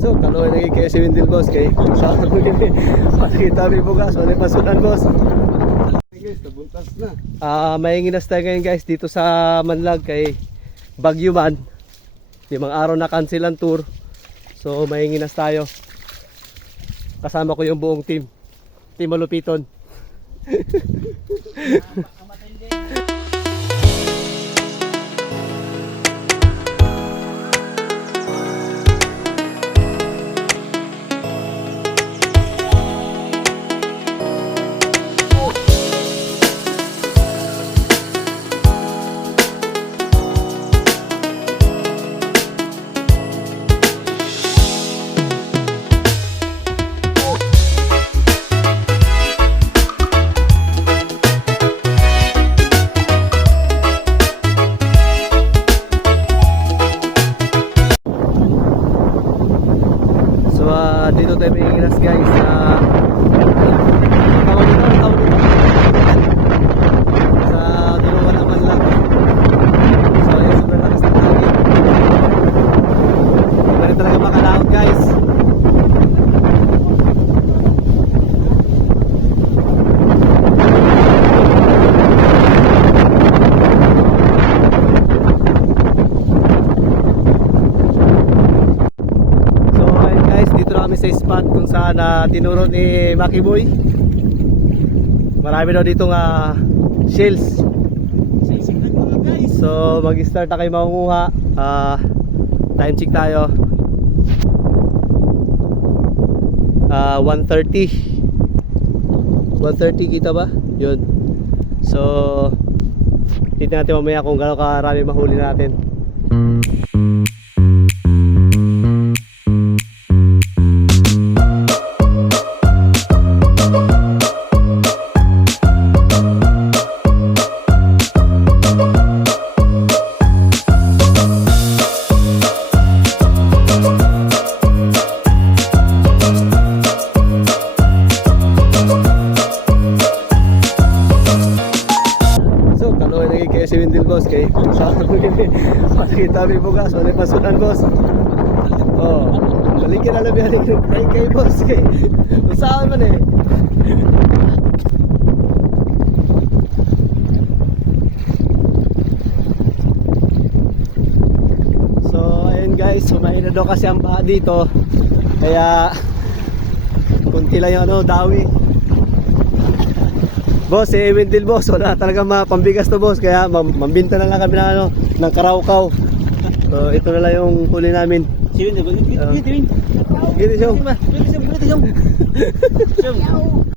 So, kaloy lagi kay si Windel boss kay sa ako gini. Makita mi bugas, wala pasunan boss. Guys, tabuntas na. Mahinginas tayo ngayon guys dito sa Manlag kay Bagyo man. Limang araw na cancel ang tour. So, mahinginas tayo. Kasama ko yung buong team. Team Malupiton. Dito tayo mahinginas guys sa duluan naman lang. So ayun, super lakas ng hangin. Hindi rin talaga makalaot guys. Sa spot kung saan tinuro ni Maki Boy. Marami daw dito nga shells. So mag-start na kayo makunguha. Time check tayo. 1:30 kita ba? Yun. So tignan natin mamaya kung gaano karami mahuli natin. Si Windel boss kay sa ako gini. Makita mi bugas, wala pasunan boss. Oh, balikin na labi kay boss kay. Usahan man eh. So ayun guys, sumayin na daw kasi ang baha dito. Kaya kunti lang yung dawi. Boss, Windel boss, wala talaga pambigas to boss, kaya mambinta na lang kami ng karaukaw. So ito na lang yung huli namin. Si Windel, gini siya.